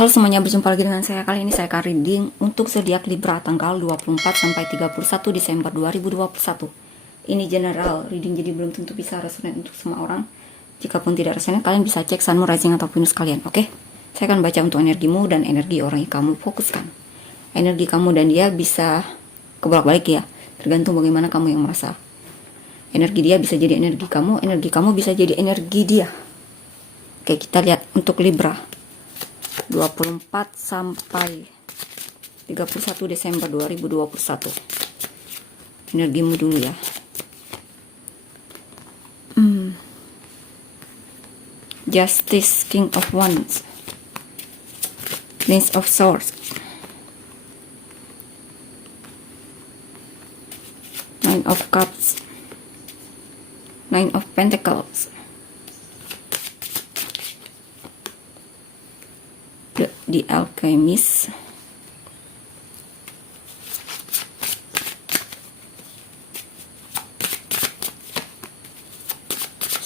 Halo semuanya, berjumpa lagi dengan saya. Kali ini saya akan reading untuk zodiak Libra tanggal 24 sampai 31 Desember 2021. Ini general reading, jadi belum tentu bisa resonate untuk semua orang. Jikapun tidak resonate, kalian bisa cek Sun, Moon, Rising atau Venus kalian, oke? Saya akan baca untuk energimu dan energi orang yang kamu fokuskan. Energi kamu dan dia bisa kebolak-balik ya, tergantung bagaimana kamu yang merasa. Energi dia bisa jadi energi kamu bisa jadi energi dia. Oke, kita lihat untuk Libra 24 sampai 31 Desember 2021. Energimu dulu ya. Justice, King of Wands, Prince of Swords, Nine of Cups, Nine of Pentacles, The Alchemist,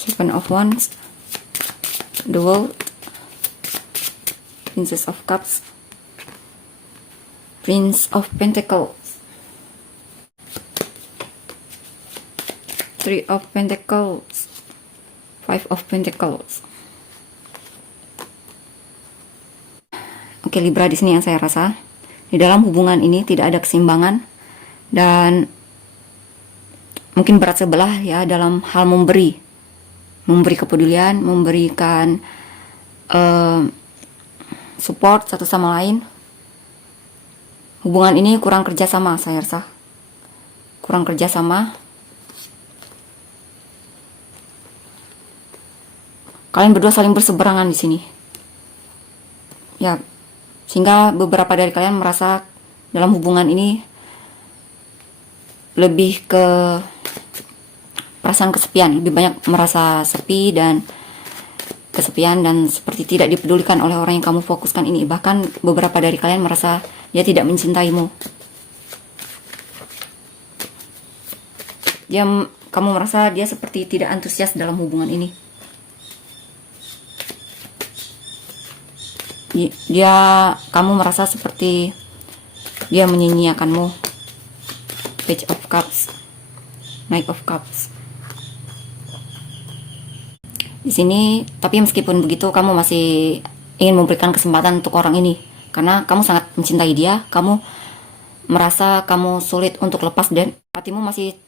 Seven of Wands, The World, Princess of Cups, Prince of Pentacles, Three of Pentacles, Five of Pentacles. Oke, Libra, di sini yang saya rasa di dalam hubungan ini tidak ada keseimbangan dan mungkin berat sebelah ya dalam hal memberi kepedulian, memberikan support satu sama lain. Hubungan ini kurang kerjasama, saya rasa kurang kerjasama. Kalian berdua saling berseberangan di sini ya, sehingga beberapa dari kalian merasa dalam hubungan ini lebih ke perasaan kesepian, lebih banyak merasa sepi dan kesepian dan seperti tidak dipedulikan oleh orang yang kamu fokuskan ini. Bahkan beberapa dari kalian merasa dia tidak mencintaimu. Kamu merasa dia seperti tidak antusias dalam hubungan ini. Kamu merasa seperti dia menyia-nyiakanmu. Page of Cups, Knight of Cups. Di sini, tapi meskipun begitu, kamu masih ingin memberikan kesempatan untuk orang ini karena kamu sangat mencintai dia. Kamu merasa kamu sulit untuk lepas dan kamu masih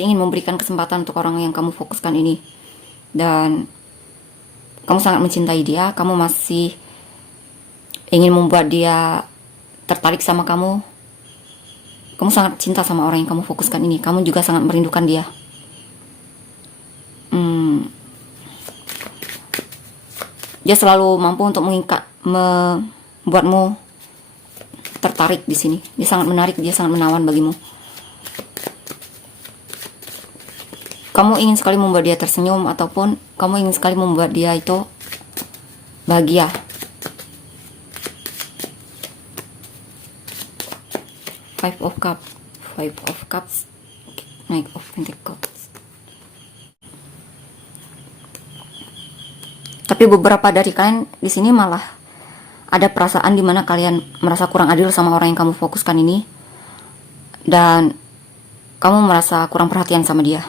ingin memberikan kesempatan untuk orang yang kamu fokuskan ini. Dan kamu sangat mencintai dia, kamu masih ingin membuat dia tertarik sama kamu. Kamu sangat cinta sama orang yang kamu fokuskan ini. Kamu juga sangat merindukan dia. Dia selalu mampu untuk membuatmu tertarik di sini. Dia sangat menarik, dia sangat menawan bagimu. Kamu ingin sekali membuat dia tersenyum ataupun kamu ingin sekali membuat dia itu bahagia. Five of Cups, Knight of Pentacles. Tapi beberapa dari kalian di sini malah ada perasaan di mana kalian merasa kurang adil sama orang yang kamu fokuskan ini, dan kamu merasa kurang perhatian sama dia.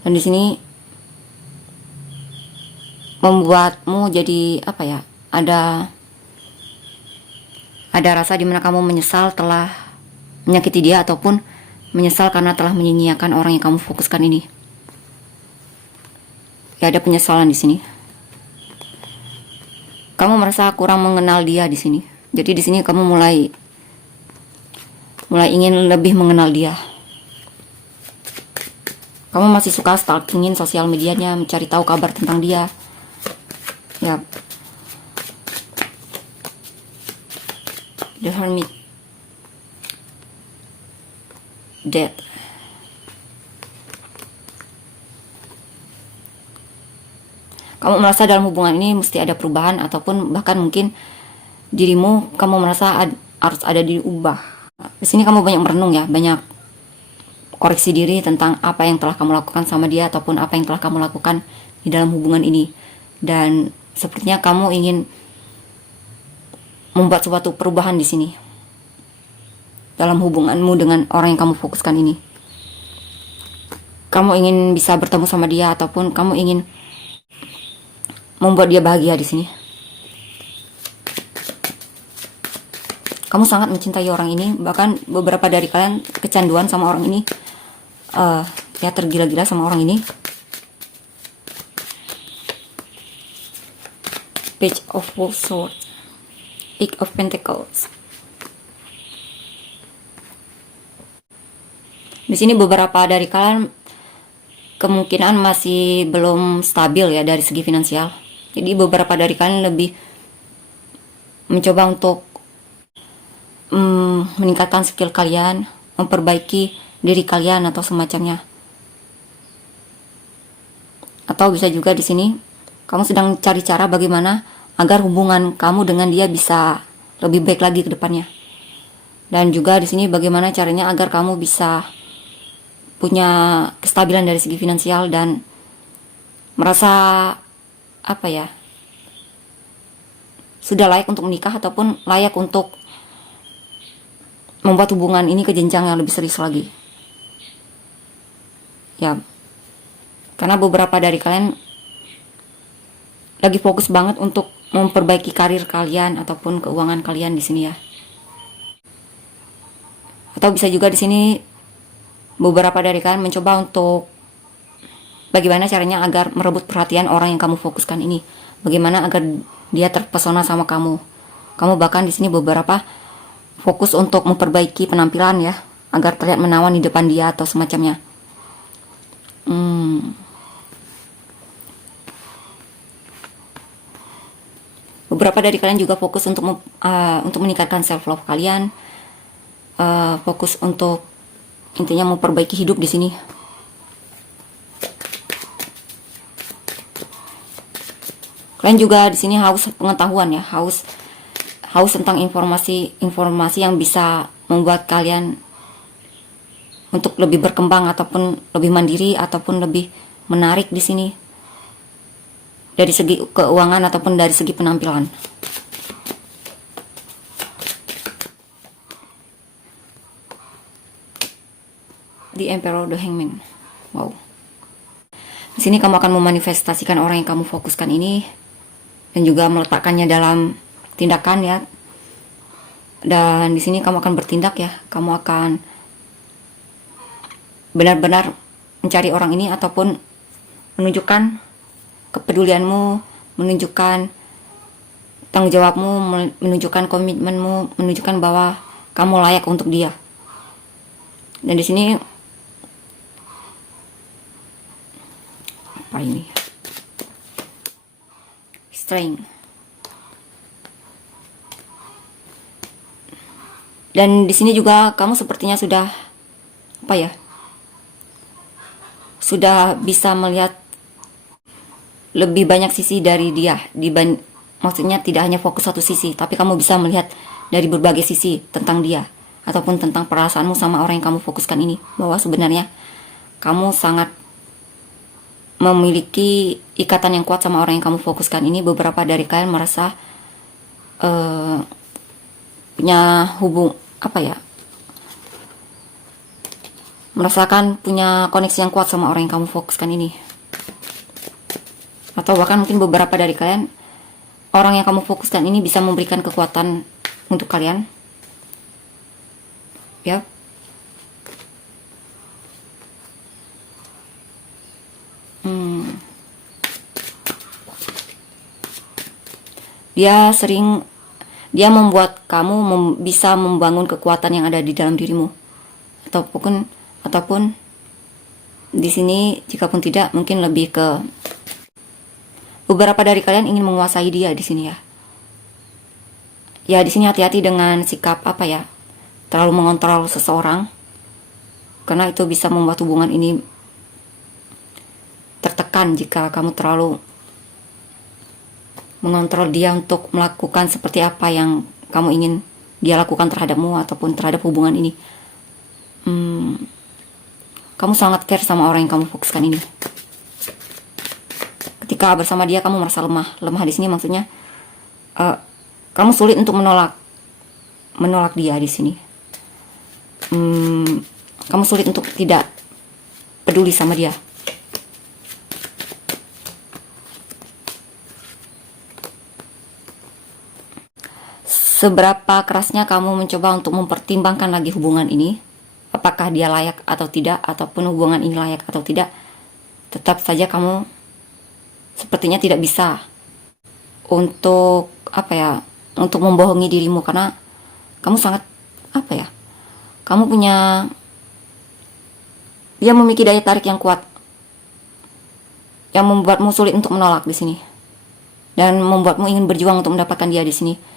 Dan di sini membuatmu jadi apa ya? Ada rasa di mana kamu menyesal telah menyakiti dia ataupun menyesal karena telah menyia-nyiakan orang yang kamu fokuskan ini. Ya, ada penyesalan di sini. Kamu merasa kurang mengenal dia di sini. Jadi di sini kamu mulai ingin lebih mengenal dia. Kamu masih suka stalkingin sosial medianya, mencari tahu kabar tentang dia. Ya. The Hermit, Death. Kamu merasa dalam hubungan ini mesti ada perubahan ataupun bahkan mungkin dirimu kamu merasa harus ada diubah. Di sini kamu banyak merenung ya, banyak koreksi diri tentang apa yang telah kamu lakukan sama dia ataupun apa yang telah kamu lakukan di dalam hubungan ini. Dan sepertinya kamu ingin membuat suatu perubahan di sini dalam hubunganmu dengan orang yang kamu fokuskan ini. Kamu ingin bisa bertemu sama dia ataupun kamu ingin membuat dia bahagia di sini. Kamu sangat mencintai orang ini, bahkan beberapa dari kalian kecanduan sama orang ini, ya tergila-gila sama orang ini. Page of Swords, Eight of Pentacles. Di sini beberapa dari kalian kemungkinan masih belum stabil ya dari segi finansial. Jadi beberapa dari kalian lebih mencoba untuk meningkatkan skill kalian, memperbaiki diri kalian atau semacamnya. Atau bisa juga di sini kamu sedang cari cara bagaimana agar hubungan kamu dengan dia bisa lebih baik lagi ke depannya. Dan juga di sini bagaimana caranya agar kamu bisa punya kestabilan dari segi finansial dan merasa sudah layak untuk menikah ataupun layak untuk membuat hubungan ini ke jenjang yang lebih serius lagi. Ya, karena beberapa dari kalian lagi fokus banget untuk memperbaiki karir kalian ataupun keuangan kalian di sini ya. Atau bisa juga di sini beberapa dari kalian mencoba untuk bagaimana caranya agar merebut perhatian orang yang kamu fokuskan ini. Bagaimana agar dia terpesona sama kamu. Kamu bahkan di sini beberapa fokus untuk memperbaiki penampilan ya, agar terlihat menawan di depan dia atau semacamnya. Beberapa dari kalian juga fokus untuk meningkatkan self love kalian, fokus untuk intinya memperbaiki hidup di sini. Kalian juga di sini haus pengetahuan ya, haus tentang informasi yang bisa membuat kalian untuk lebih berkembang ataupun lebih mandiri ataupun lebih menarik di sini dari segi keuangan ataupun dari segi penampilan. The Emperor, the Hangman. Wow. Di sini kamu akan memanifestasikan orang yang kamu fokuskan ini dan juga meletakkannya dalam tindakan ya. Dan di sini kamu akan bertindak ya. Kamu akan benar-benar mencari orang ini ataupun menunjukkan kepedulianmu, menunjukkan tanggung jawabmu, menunjukkan komitmenmu, menunjukkan bahwa kamu layak untuk dia. Dan di sini apa ini? Strength. Dan di sini juga kamu sepertinya sudah sudah bisa melihat lebih banyak sisi dari dia, maksudnya tidak hanya fokus satu sisi, tapi kamu bisa melihat dari berbagai sisi tentang dia ataupun tentang perasaanmu sama orang yang kamu fokuskan ini, bahwa sebenarnya kamu sangat memiliki ikatan yang kuat sama orang yang kamu fokuskan ini. Beberapa dari kalian merasa punya merasakan punya koneksi yang kuat sama orang yang kamu fokuskan ini. Atau bahkan mungkin beberapa dari kalian, orang yang kamu fokuskan ini bisa memberikan kekuatan untuk kalian ya. Dia membuat kamu bisa membangun kekuatan yang ada di dalam dirimu, ataupun di sini jika pun tidak, mungkin lebih ke beberapa dari kalian ingin menguasai dia di sini ya. Ya di sini hati-hati dengan sikap terlalu mengontrol seseorang, karena itu bisa membuat hubungan ini tertekan jika kamu terlalu mengontrol dia untuk melakukan seperti apa yang kamu ingin dia lakukan terhadapmu ataupun terhadap hubungan ini. Kamu sangat care sama orang yang kamu fokuskan ini. Ketika bersama dia kamu merasa lemah. Lemah di sini maksudnya Kamu sulit untuk menolak dia di sini. Kamu sulit untuk tidak peduli sama dia. Seberapa kerasnya kamu mencoba untuk mempertimbangkan lagi hubungan ini, apakah dia layak atau tidak, ataupun hubungan ini layak atau tidak, tetap saja kamu sepertinya tidak bisa untuk untuk membohongi dirimu, karena kamu sangat kamu punya, dia memiliki daya tarik yang kuat yang membuatmu sulit untuk menolak di sini, dan membuatmu ingin berjuang untuk mendapatkan dia di sini.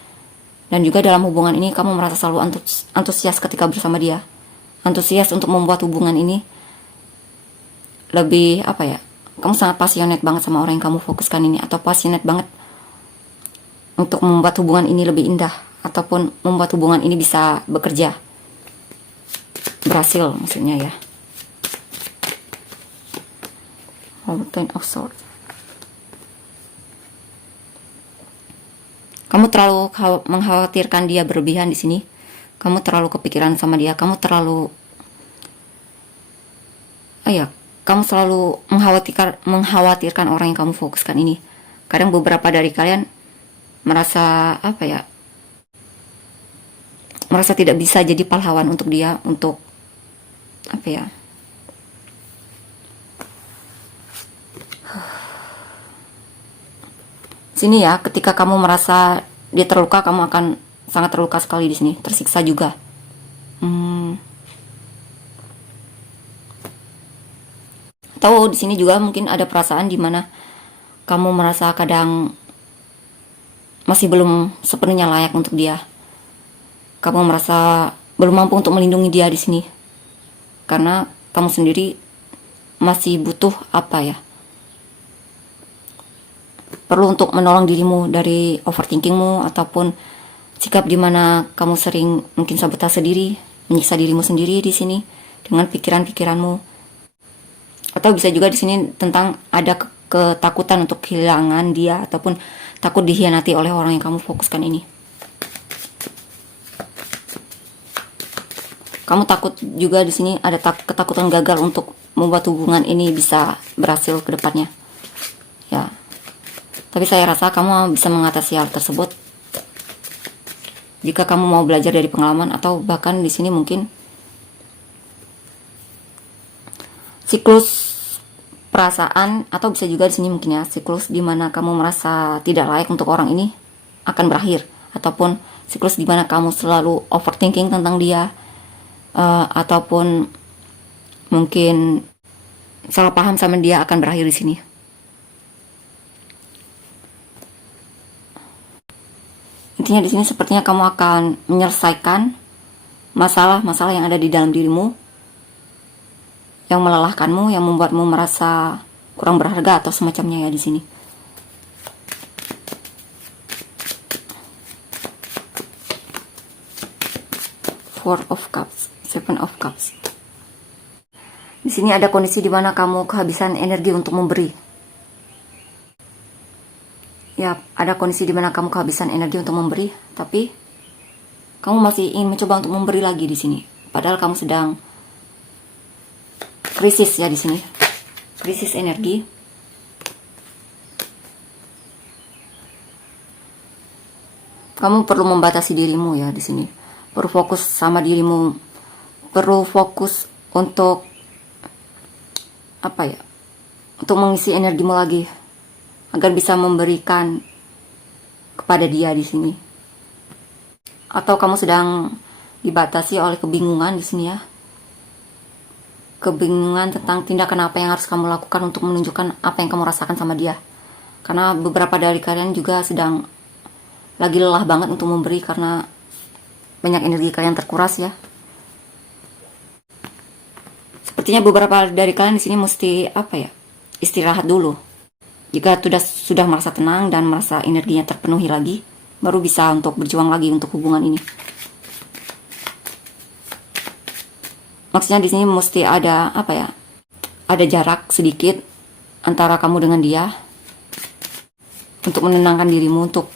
Dan juga dalam hubungan ini kamu merasa selalu antusias ketika bersama dia, antusias untuk membuat hubungan ini lebih kamu sangat passionate banget sama orang yang kamu fokuskan ini, atau passionate banget untuk membuat hubungan ini lebih indah, ataupun membuat hubungan ini bisa berhasil maksudnya ya. Ten of Swords. Kamu terlalu mengkhawatirkan dia berlebihan di sini. Kamu terlalu kepikiran sama dia. Kamu terlalu kamu selalu mengkhawatirkan orang yang kamu fokuskan ini. Kadang beberapa dari kalian merasa merasa tidak bisa jadi pahlawan untuk dia, untuk sini ya, ketika kamu merasa dia terluka, kamu akan sangat terluka sekali di sini, tersiksa juga. Atau di sini juga mungkin ada perasaan di mana kamu merasa kadang masih belum sepenuhnya layak untuk dia. Kamu merasa belum mampu untuk melindungi dia di sini, karena kamu sendiri masih butuh perlu untuk menolong dirimu dari overthinkingmu, ataupun sikap dimana kamu sering mungkin sabotase diri, menyiksa dirimu sendiri di sini dengan pikiran-pikiranmu. Atau bisa juga di sini tentang ada ketakutan untuk kehilangan dia, ataupun takut dikhianati oleh orang yang kamu fokuskan ini. Kamu takut juga di sini ada ketakutan gagal untuk membuat hubungan ini bisa berhasil ke depannya. Ya. Tapi saya rasa kamu bisa mengatasi hal tersebut jika kamu mau belajar dari pengalaman, atau bahkan di sini mungkin siklus perasaan, atau bisa juga di sini mungkin ya siklus di mana kamu merasa tidak layak untuk orang ini akan berakhir, ataupun siklus di mana kamu selalu overthinking tentang dia, ataupun mungkin salah paham sama dia akan berakhir di sini. Intinya di sini sepertinya kamu akan menyelesaikan masalah-masalah yang ada di dalam dirimu, yang melelahkanmu, yang membuatmu merasa kurang berharga atau semacamnya ya di sini. Four of Cups, Seven of Cups. Di sini ada kondisi di mana kamu kehabisan energi untuk memberi. Ya, ada kondisi di mana kamu kehabisan energi untuk memberi, tapi kamu masih ingin mencoba untuk memberi lagi di sini. Padahal kamu sedang krisis ya di sini. Krisis energi. Kamu perlu membatasi dirimu ya di sini. Perlu fokus sama dirimu. Perlu fokus untuk untuk mengisi energimu lagi, agar bisa memberikan kepada dia di sini. Atau kamu sedang dibatasi oleh kebingungan di sini ya. Kebingungan tentang tindakan apa yang harus kamu lakukan untuk menunjukkan apa yang kamu rasakan sama dia. Karena beberapa dari kalian juga sedang lagi lelah banget untuk memberi, karena banyak energi kalian terkuras ya. Sepertinya beberapa dari kalian di sini mesti istirahat dulu. Jika sudah merasa tenang dan merasa energinya terpenuhi lagi, baru bisa untuk berjuang lagi untuk hubungan ini. Maksudnya di sini mesti ada ada jarak sedikit antara kamu dengan dia, untuk menenangkan dirimu, untuk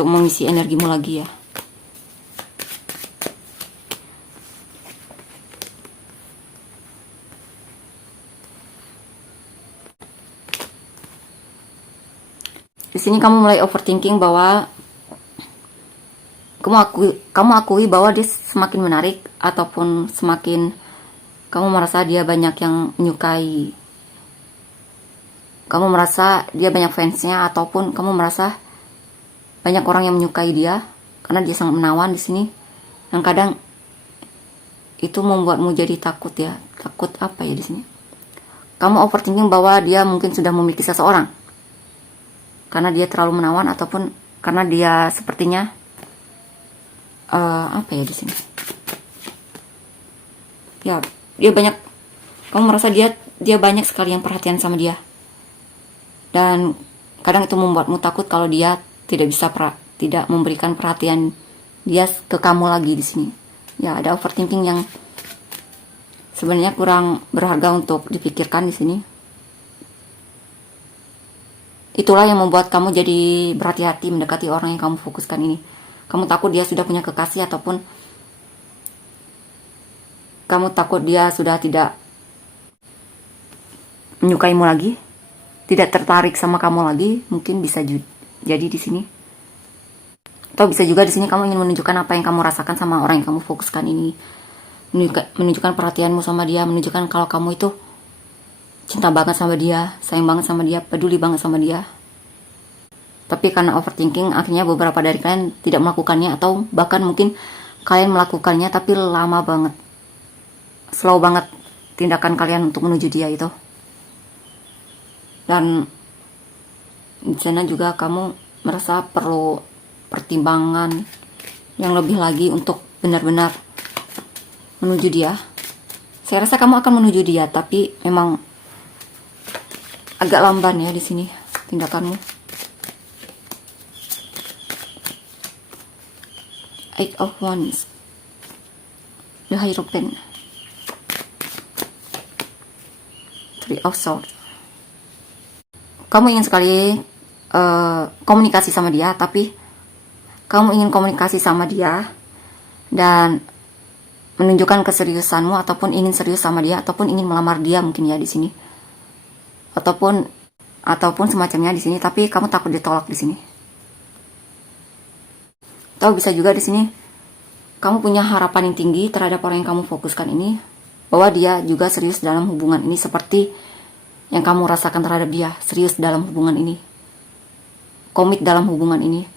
untuk mengisi energimu lagi ya. Di sini kamu mulai overthinking bahwa kamu akui bahwa dia semakin menarik, ataupun semakin kamu merasa dia banyak yang menyukai. Kamu merasa dia banyak fansnya, ataupun kamu merasa banyak orang yang menyukai dia karena dia sangat menawan di sini. Dan kadang itu membuatmu jadi takut ya. Takut apa ya di sini? Kamu overthinking bahwa dia mungkin sudah memiliki seseorang karena dia terlalu menawan, ataupun karena dia sepertinya apa ya di sini? Ya, dia banyak. Kamu merasa dia banyak sekali yang perhatian sama dia. Dan kadang itu membuatmu takut kalau dia tidak memberikan perhatian dia ke kamu lagi di sini. Ya, ada overthinking yang sebenarnya kurang berharga untuk dipikirkan di sini. Itulah yang membuat kamu jadi berhati-hati mendekati orang yang kamu fokuskan ini. Kamu takut dia sudah punya kekasih, ataupun kamu takut dia sudah tidak menyukaimu lagi, tidak tertarik sama kamu lagi. Mungkin bisa jadi di sini. Atau bisa juga di sini kamu ingin menunjukkan apa yang kamu rasakan sama orang yang kamu fokuskan ini. Menunjukkan perhatianmu sama dia, menunjukkan kalau kamu itu cinta banget sama dia, sayang banget sama dia, peduli banget sama dia. Tapi karena overthinking, akhirnya beberapa dari kalian tidak melakukannya, atau bahkan mungkin kalian melakukannya tapi lama banget, slow banget tindakan kalian untuk menuju dia itu. Dan di sana juga kamu merasa perlu pertimbangan yang lebih lagi untuk benar-benar menuju dia. Saya rasa kamu akan menuju dia, tapi memang agak lamban ya di sini tindakanmu. Eight of Wands, the Hierophant, Three of Swords. Kamu ingin sekali komunikasi sama dia, tapi kamu ingin komunikasi sama dia dan menunjukkan keseriusanmu, ataupun ingin serius sama dia, ataupun ingin melamar dia mungkin ya di sini, ataupun semacamnya di sini. Tapi kamu takut ditolak di sini. Atau bisa juga di sini kamu punya harapan yang tinggi terhadap orang yang kamu fokuskan ini, bahwa dia juga serius dalam hubungan ini seperti yang kamu rasakan terhadap dia, serius dalam hubungan ini, komit dalam hubungan ini.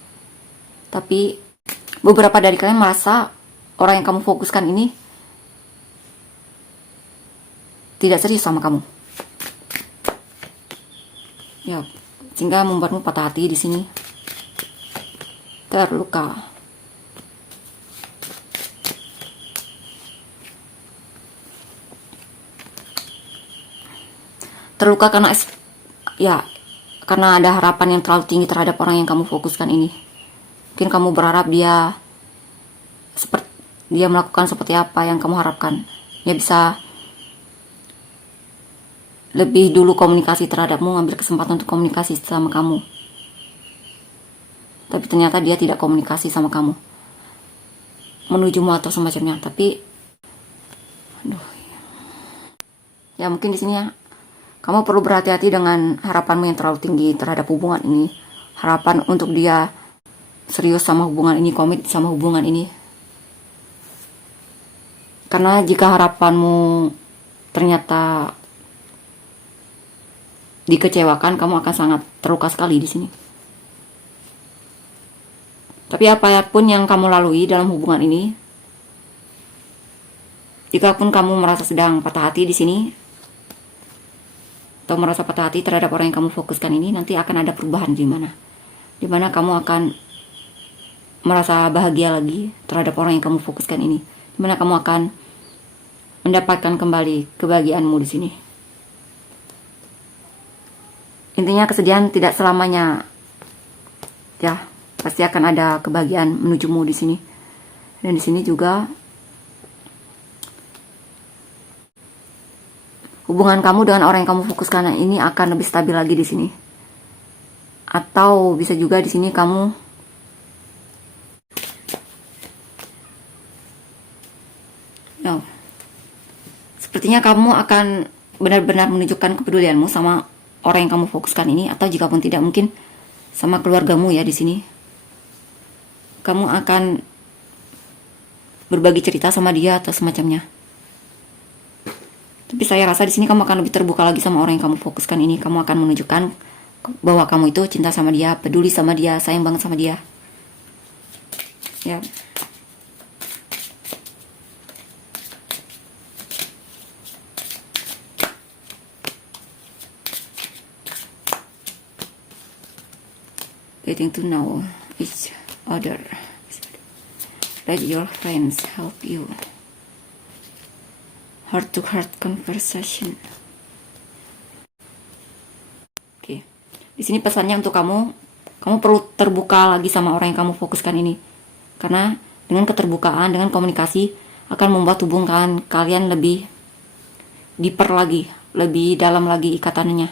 Tapi beberapa dari kalian merasa orang yang kamu fokuskan ini tidak serius sama kamu. Ya, sehingga membuatmu patah hati di sini, terluka. Terluka karena ada harapan yang terlalu tinggi terhadap orang yang kamu fokuskan ini. Mungkin kamu berharap dia melakukan seperti apa yang kamu harapkan. Dia bisa lebih dulu komunikasi terhadapmu, ngambil kesempatan untuk komunikasi sama kamu. Tapi ternyata dia tidak komunikasi sama kamu, menujumu atau semacamnya. Tapi ya mungkin di sini ya, kamu perlu berhati-hati dengan harapanmu yang terlalu tinggi terhadap hubungan ini. Harapan untuk dia serius sama hubungan ini, komit sama hubungan ini. Karena jika harapanmu ternyata dikecewakan, kamu akan sangat terluka sekali di sini. Tapi apapun yang kamu lalui dalam hubungan ini, jikapun kamu merasa sedang patah hati di sini, atau merasa patah hati terhadap orang yang kamu fokuskan ini, nanti akan ada perubahan di mana kamu akan merasa bahagia lagi terhadap orang yang kamu fokuskan ini, di mana kamu akan mendapatkan kembali kebahagiaanmu di sini. Intinya kesedihan tidak selamanya ya, pasti akan ada kebahagiaan menujumu di sini. Dan di sini juga hubungan kamu dengan orang yang kamu fokuskan ini akan lebih stabil lagi di sini. Atau bisa juga di sini kamu sepertinya kamu akan benar-benar menunjukkan kepedulianmu sama orang yang kamu fokuskan ini, atau jika pun tidak, mungkin sama keluargamu ya. Di sini kamu akan berbagi cerita sama dia atau semacamnya. Tapi saya rasa di sini kamu akan lebih terbuka lagi sama orang yang kamu fokuskan ini. Kamu akan menunjukkan bahwa kamu itu cinta sama dia, peduli sama dia, sayang banget sama dia. Ya. Getting to know each other. Let your friends help you. Heart-to-heart conversation. Oke. Di sini pesannya untuk kamu perlu terbuka lagi sama orang yang kamu fokuskan ini. Karena dengan keterbukaan, dengan komunikasi akan membuat hubungan kalian lebih deeper lagi, lebih dalam lagi ikatannya.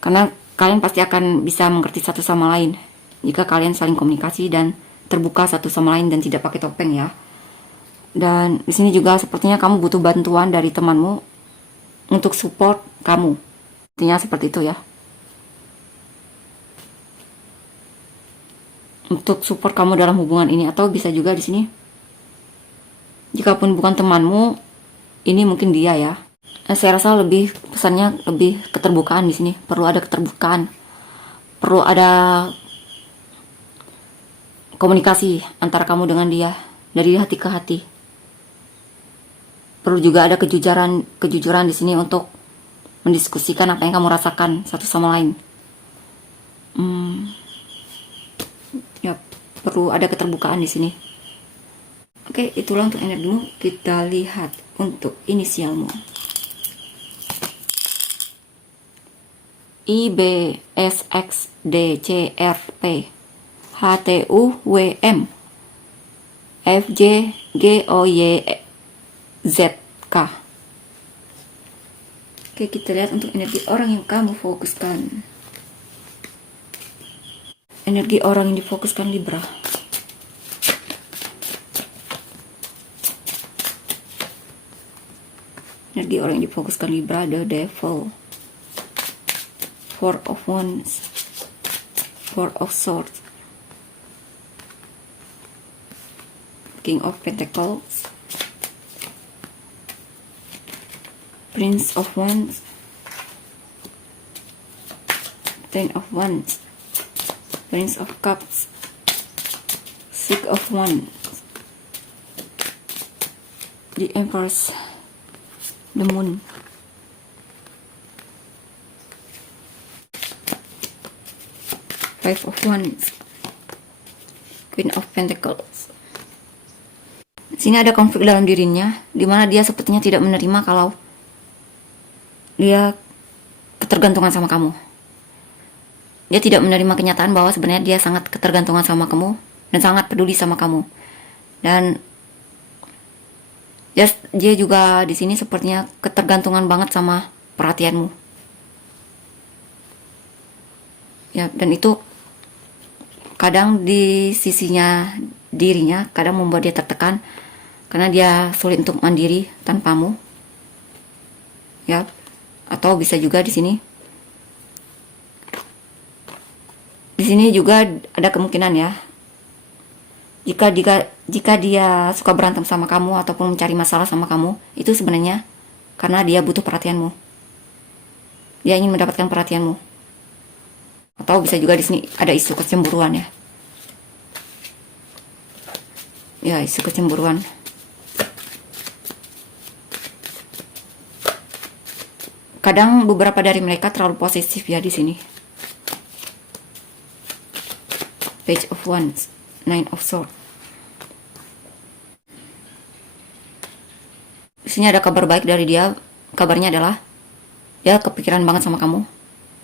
Karena kalian pasti akan bisa mengerti satu sama lain jika kalian saling komunikasi dan terbuka satu sama lain dan tidak pakai topeng ya. Dan di sini juga sepertinya kamu butuh bantuan dari temanmu untuk support kamu. Intinya seperti itu ya. Untuk support kamu dalam hubungan ini, atau bisa juga di sini jikapun bukan temanmu, ini mungkin dia ya. Saya rasa lebih pesannya lebih keterbukaan di sini. Perlu ada keterbukaan. Perlu ada komunikasi antara kamu dengan dia dari hati ke hati. Perlu juga ada kejujuran di sini untuk mendiskusikan apa yang kamu rasakan satu sama lain. Ya, perlu ada keterbukaan di sini. Oke, itulah untuk energimu. Kita lihat untuk inisialmu. I, B, S, X, D, C, R, P, H, T, U, W, M, F, J, G, O, Y, Z, K. Oke, kita lihat untuk energi orang yang kamu fokuskan. Energi orang yang difokuskan Libra. Energi orang yang difokuskan Libra, the Devil. Four of Wands, Four of Swords, King of Pentacles, Prince of Wands, Ten of Wands, Prince of Cups, Six of Wands, the Empress, the Moon. Five of Wands, Queen of Pentacles. Di sini ada konflik dalam dirinya, di mana dia sepertinya tidak menerima kalau dia ketergantungan sama kamu. Dia tidak menerima kenyataan bahwa sebenarnya dia sangat ketergantungan sama kamu dan sangat peduli sama kamu. Dan dia juga di sini sepertinya ketergantungan banget sama perhatianmu. Ya, dan itu kadang di sisinya dirinya kadang membuat dia tertekan karena dia sulit untuk mandiri tanpamu. Ya, atau bisa juga di sini. Di sini juga ada kemungkinan ya. Jika dia suka berantem sama kamu ataupun mencari masalah sama kamu, itu sebenarnya karena dia butuh perhatianmu. Dia ingin mendapatkan perhatianmu. Atau bisa juga di sini ada isu kecemburuan ya. Ya, isu kecemburuan. Kadang beberapa dari mereka terlalu posesif ya di sini. Page of Wands, Nine of Swords. Di sini ada kabar baik dari dia. Kabarnya adalah dia kepikiran banget sama kamu.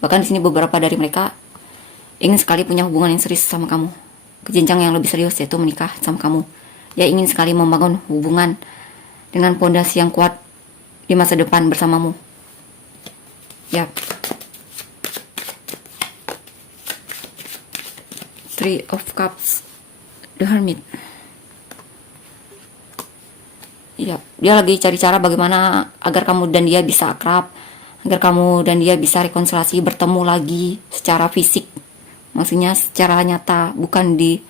Bahkan di sini beberapa dari mereka ingin sekali punya hubungan yang serius sama kamu, ke jenjang yang lebih serius, yaitu menikah sama kamu. Dia ingin sekali membangun hubungan dengan pondasi yang kuat di masa depan bersamamu. Ya. Three of Cups, The Hermit. Ya, dia lagi cari cara bagaimana agar kamu dan dia bisa akrab, agar kamu dan dia bisa rekonsiliasi, bertemu lagi secara fisik. Maksudnya secara nyata, bukan di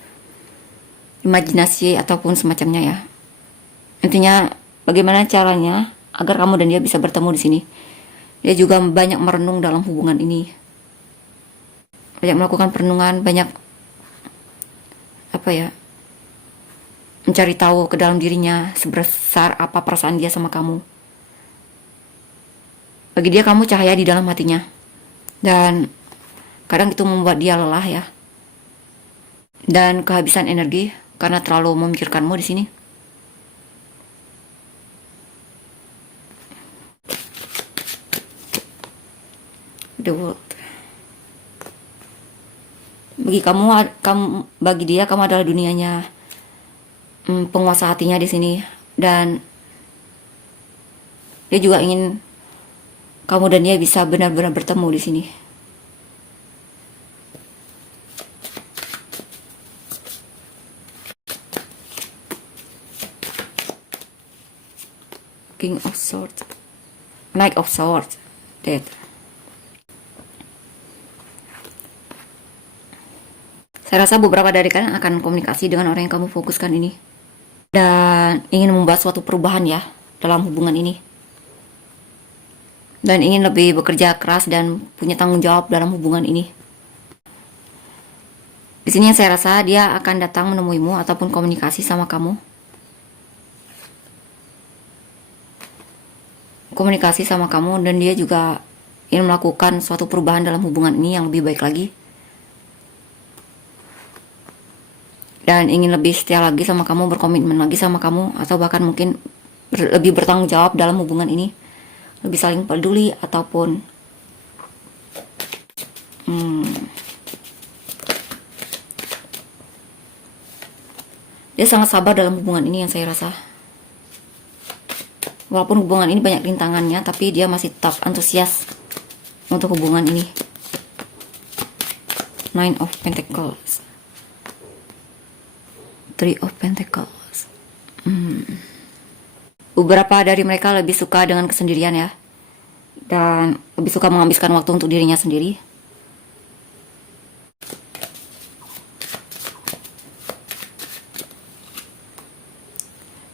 imajinasi ataupun semacamnya ya. Intinya bagaimana caranya agar kamu dan dia bisa bertemu di sini. Dia juga banyak merenung dalam hubungan ini. Banyak melakukan perenungan, banyak apa ya? Mencari tahu ke dalam dirinya sebesar apa perasaan dia sama kamu. Bagi dia kamu cahaya di dalam hatinya. Dan kadang itu membuat dia lelah ya. Dan kehabisan energi karena terlalu memikirkanmu di sini. The world. Bagi dia kamu adalah dunianya, penguasa hatinya di sini, dan dia juga ingin kamu dan dia bisa benar-benar bertemu di sini. King of Swords, Knight of Swords, Death. Saya rasa beberapa dari kalian akan komunikasi dengan orang yang kamu fokuskan ini dan ingin membuat suatu perubahan ya dalam hubungan ini, dan ingin lebih bekerja keras dan punya tanggung jawab dalam hubungan ini. Di sini yang saya rasa dia akan datang menemuimu ataupun komunikasi sama kamu. Komunikasi sama kamu, dan dia juga ingin melakukan suatu perubahan dalam hubungan ini yang lebih baik lagi. Dan ingin lebih setia lagi sama kamu, berkomitmen lagi sama kamu, atau bahkan mungkin lebih bertanggung jawab dalam hubungan ini, lebih saling peduli, ataupun dia sangat sabar dalam hubungan ini yang saya rasa. Walaupun hubungan ini banyak rintangannya, tapi dia masih tetap antusias untuk hubungan ini. Nine of Pentacles, Three of Pentacles. Beberapa dari mereka lebih suka dengan kesendirian ya, dan lebih suka menghabiskan waktu untuk dirinya sendiri.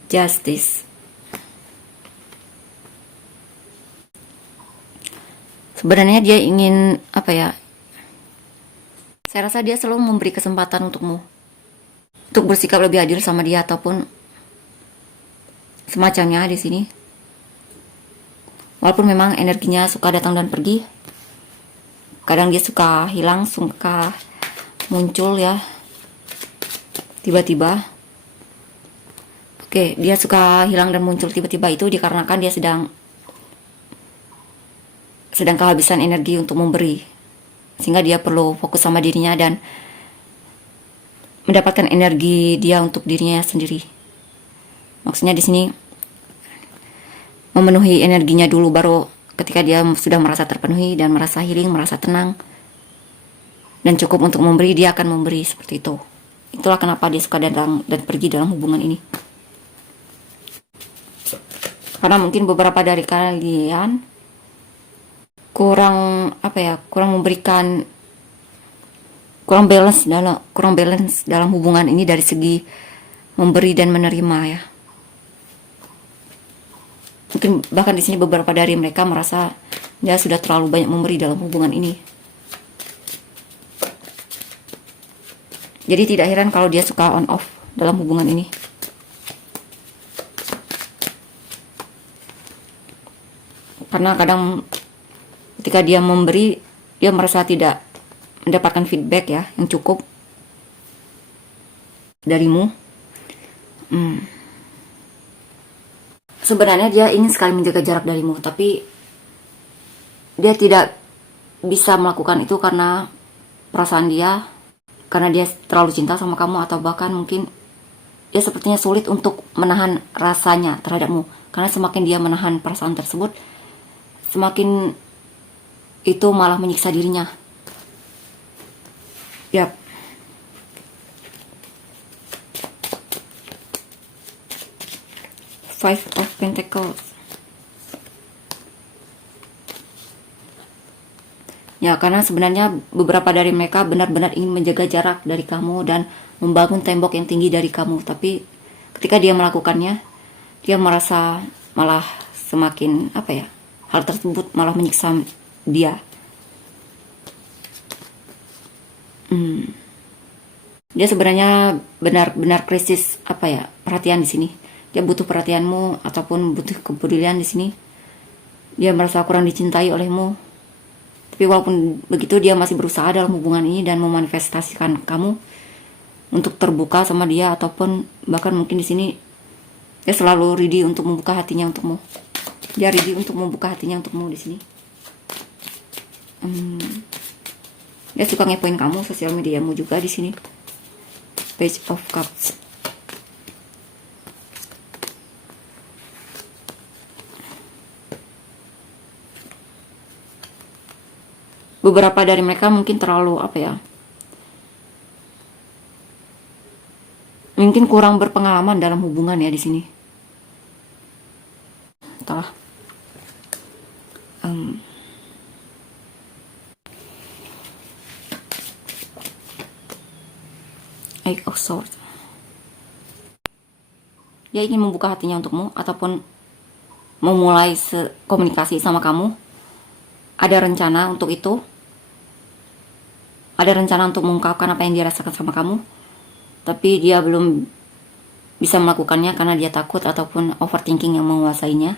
Justice. Sebenarnya dia ingin apa ya? Saya rasa dia selalu memberi kesempatan untukmu untuk bersikap lebih adil sama dia ataupun semacamnya di sini. Walaupun memang energinya suka datang dan pergi, kadang dia suka hilang, suka muncul ya tiba-tiba. Oke, dia suka hilang dan muncul tiba-tiba itu dikarenakan dia sedang kehabisan energi untuk memberi, sehingga dia perlu fokus sama dirinya dan mendapatkan energi dia untuk dirinya sendiri. Maksudnya di sini memenuhi energinya dulu, baru ketika dia sudah merasa terpenuhi dan merasa healing, merasa tenang dan cukup untuk memberi, dia akan memberi seperti itu. Itulah kenapa dia suka datang dan pergi dalam hubungan ini. Karena mungkin beberapa dari kalian kurang memberikan, kurang balance dalam hubungan ini dari segi memberi dan menerima ya. Mungkin bahkan di sini beberapa dari mereka merasa dia sudah terlalu banyak memberi dalam hubungan ini. Jadi tidak heran kalau dia suka on off dalam hubungan ini. Karena kadang ketika dia memberi, dia merasa tidak mendapatkan feedback ya yang cukup darimu. Sebenarnya dia ingin sekali menjaga jarak darimu, tapi dia tidak bisa melakukan itu karena perasaan dia, karena dia terlalu cinta sama kamu, atau bahkan mungkin dia sepertinya sulit untuk menahan rasanya terhadapmu. Karena semakin dia menahan perasaan tersebut, semakin itu malah menyiksa dirinya. Yap. Five of Pentacles. Ya, karena sebenarnya beberapa dari mereka benar-benar ingin menjaga jarak dari kamu dan membangun tembok yang tinggi dari kamu. Tapi ketika dia melakukannya, dia merasa malah semakin hal tersebut malah menyiksa dia. Dia sebenarnya benar-benar krisis perhatian di sini. Dia butuh perhatianmu ataupun butuh kepedulian di sini. Dia merasa kurang dicintai olehmu. Tapi walaupun begitu, dia masih berusaha dalam hubungan ini dan memanifestasikan kamu untuk terbuka sama dia, ataupun bahkan mungkin di sini dia selalu ready untuk membuka hatinya untukmu. Dia ready untuk membuka hatinya untukmu di sini. Dia suka ngepoin kamu, sosial mediamu juga di sini. Page of Cups. Beberapa dari mereka mungkin terlalu mungkin kurang berpengalaman dalam hubungan ya di sini. Entahlah. Eight of Swords. Dia ingin membuka hatinya untukmu ataupun memulai komunikasi sama kamu. Ada rencana untuk itu. Ada rencana untuk mengungkapkan apa yang dia rasakan sama kamu. Tapi dia belum bisa melakukannya karena dia takut ataupun overthinking yang menguasainya.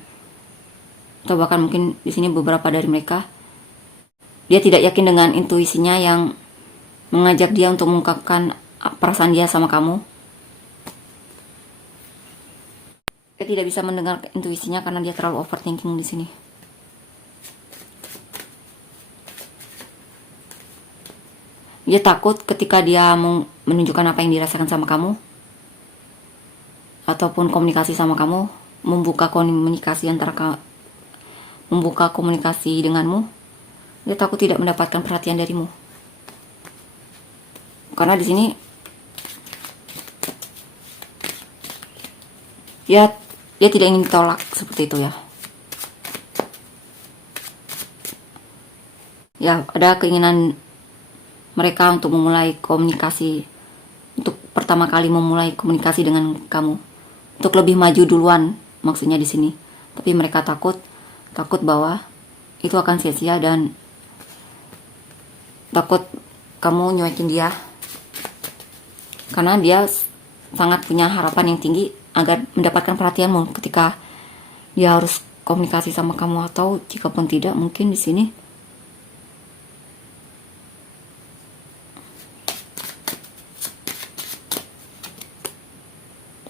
Atau bahkan mungkin di sini beberapa dari mereka, dia tidak yakin dengan intuisinya yang mengajak dia untuk mengungkapkan perasaan dia sama kamu. Dia tidak bisa mendengar intuisinya karena dia terlalu overthinking di sini. Dia takut ketika dia mau menunjukkan apa yang dirasakan sama kamu, ataupun komunikasi sama kamu, membuka komunikasi denganmu. Dia takut tidak mendapatkan perhatian darimu. Karena di sini dia tidak ingin ditolak seperti itu ya. Ya, ada keinginan mereka untuk memulai komunikasi, untuk pertama kali memulai komunikasi dengan kamu, untuk lebih maju duluan maksudnya di sini. Tapi mereka takut bahwa itu akan sia-sia dan takut kamu nyuekin dia, karena dia sangat punya harapan yang tinggi agar mendapatkan perhatianmu ketika dia harus komunikasi sama kamu, atau jika pun tidak, mungkin di sini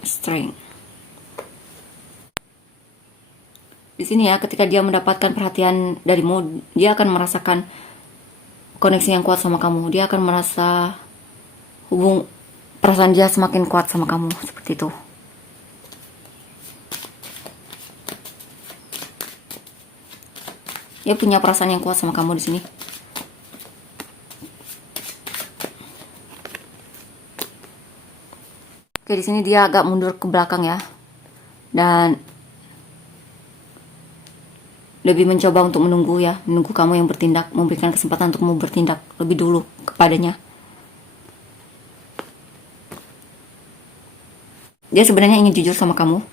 strength. Di sini ya, ketika dia mendapatkan perhatian darimu, dia akan merasakan koneksi yang kuat sama kamu. Dia akan merasa perasaan dia semakin kuat sama kamu, seperti itu. Dia punya perasaan yang kuat sama kamu di sini. Oke, di sini dia agak mundur ke belakang ya, dan lebih mencoba untuk menunggu kamu yang bertindak, memberikan kesempatan untuk kamu bertindak lebih dulu kepadanya. Dia sebenarnya ingin jujur sama kamu,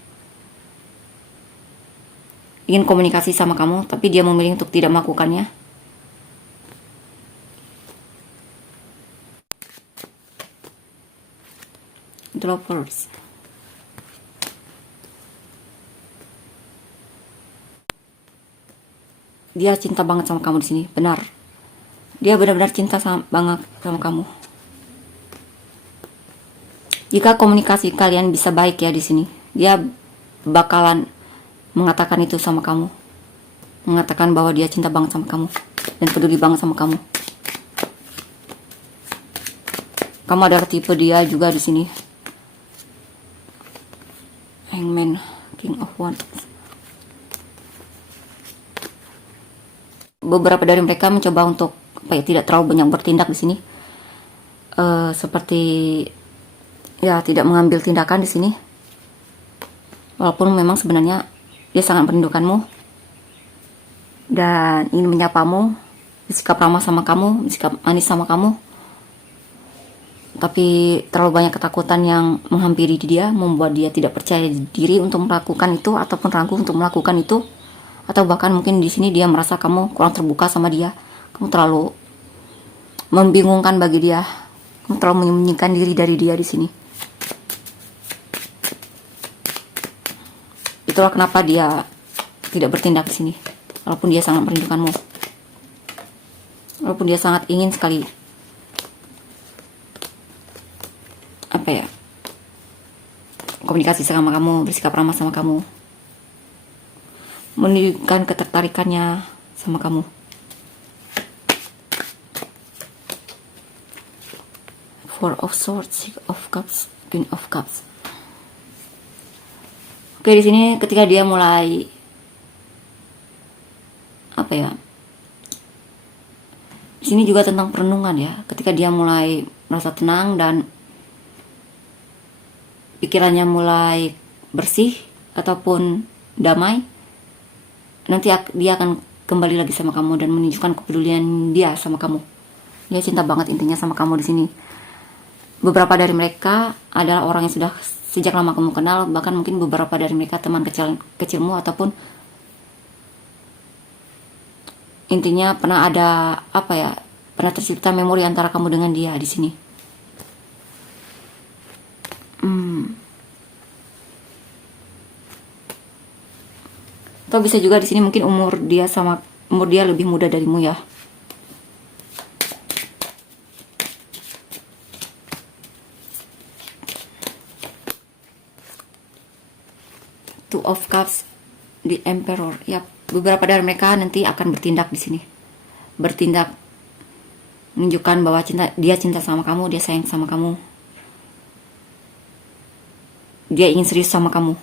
ingin komunikasi sama kamu, tapi dia memilih untuk tidak melakukannya. Lovers. Dia cinta banget sama kamu di sini, benar. Dia benar-benar cinta banget sama kamu. Jika komunikasi kalian bisa baik ya di sini, dia bakalan mengatakan itu sama kamu, mengatakan bahwa dia cinta banget sama kamu dan peduli banget sama kamu. Kamu adalah tipe dia juga di sini. Hangman, King of Wands. Beberapa dari mereka mencoba untuk tidak terlalu banyak bertindak di sini, seperti tidak mengambil tindakan di sini. Walaupun memang sebenarnya dia sangat merindukanmu dan ingin menyapamu, bersikap ramah sama kamu, bersikap manis sama kamu. Tapi terlalu banyak ketakutan yang menghampiri dia, membuat dia tidak percaya diri untuk melakukan itu, ataupun ragu untuk melakukan itu. Atau bahkan mungkin di sini dia merasa kamu kurang terbuka sama dia, kamu terlalu membingungkan bagi dia, kamu terlalu menyembunyikan diri dari dia di sini. Itulah kenapa dia tidak bertindak di sini, walaupun dia sangat merindukanmu, walaupun dia sangat ingin sekali komunikasi sama kamu, bersikap ramah sama kamu, menunjukkan ketertarikannya sama kamu. Four of Swords, Six of Cups, Queen of Cups. Oke, di sini ketika dia mulai di sini juga tentang perenungan ya. Ketika dia mulai merasa tenang dan pikirannya mulai bersih ataupun damai, nanti dia akan kembali lagi sama kamu dan menunjukkan kepedulian dia sama kamu. Dia cinta banget intinya sama kamu di sini. Beberapa dari mereka adalah orang yang sudah sejak lama kamu kenal, bahkan mungkin beberapa dari mereka teman kecilmu, ataupun intinya pernah ada pernah tercipta memori antara kamu dengan dia di sini. Atau bisa juga di sini mungkin umur dia lebih muda darimu ya. Two of Cups, the Emperor. Ya, beberapa dari mereka nanti akan bertindak di sini. Bertindak menunjukkan bahwa dia cinta sama kamu, dia sayang sama kamu. Dia ingin serius sama kamu.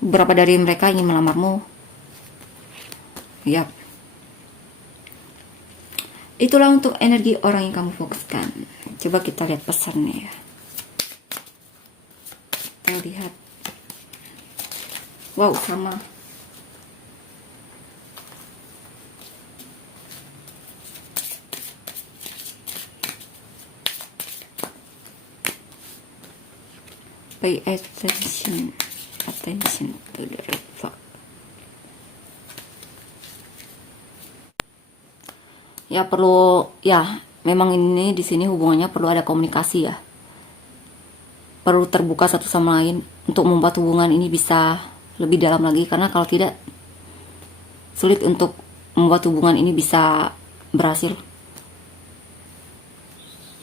Beberapa dari mereka ingin melamarmu. Yap. Itulah untuk energi orang yang kamu fokuskan. Coba kita lihat pesannya ya. Kita lihat. Wow, sama. Pay attention to the red flag. Ya memang ini di sini hubungannya perlu ada komunikasi ya. Perlu terbuka satu sama lain untuk membuat hubungan ini bisa lebih dalam lagi, karena kalau tidak sulit untuk membuat hubungan ini bisa berhasil.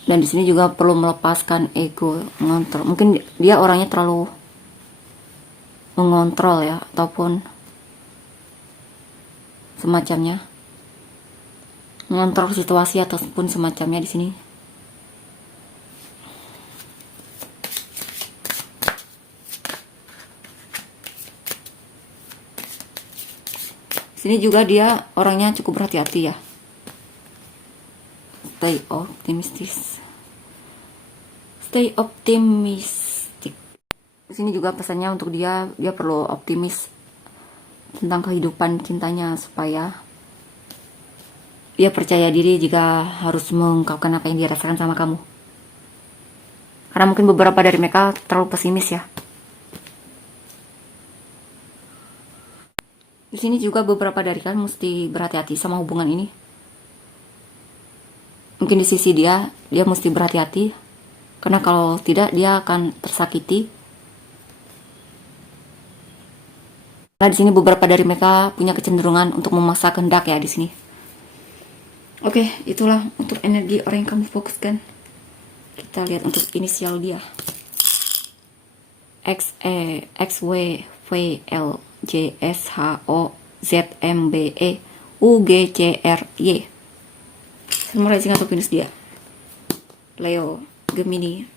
Dan di sini juga perlu melepaskan ego, mengontrol. Mungkin dia orangnya terlalu mengontrol ya, ataupun semacamnya, mengontrol situasi ataupun semacamnya di sini. Di sini juga dia orangnya cukup berhati-hati ya. Stay optimistic. Di sini juga pesannya untuk dia perlu optimis tentang kehidupan cintanya, supaya dia percaya diri jika harus mengungkapkan apa yang dia rasakan sama kamu. Karena mungkin beberapa dari mereka terlalu pesimis ya. Di sini juga beberapa dari kalian mesti berhati-hati sama hubungan ini. Mungkin di sisi dia mesti berhati-hati, karena kalau tidak dia akan tersakiti. Nah, di sini beberapa dari mereka punya kecenderungan untuk memaksa kehendak ya di sini. Oke, itulah untuk energi orang yang kamu fokuskan. Kita lihat untuk inisial dia. XWFLJSHOZMBEUGCRY. Semua rising atau Venus dia. Leo, Gemini,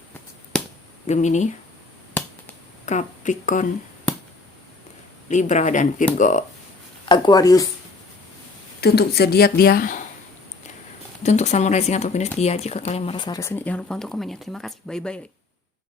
Capricorn, Libra, dan Virgo. Aquarius. Itu untuk zodiak dia. Itu untuk Sun, Moon, Rising atau Venus dia. Jika kalian merasa resonate, jangan lupa untuk komen ya. Terima kasih. Bye-bye.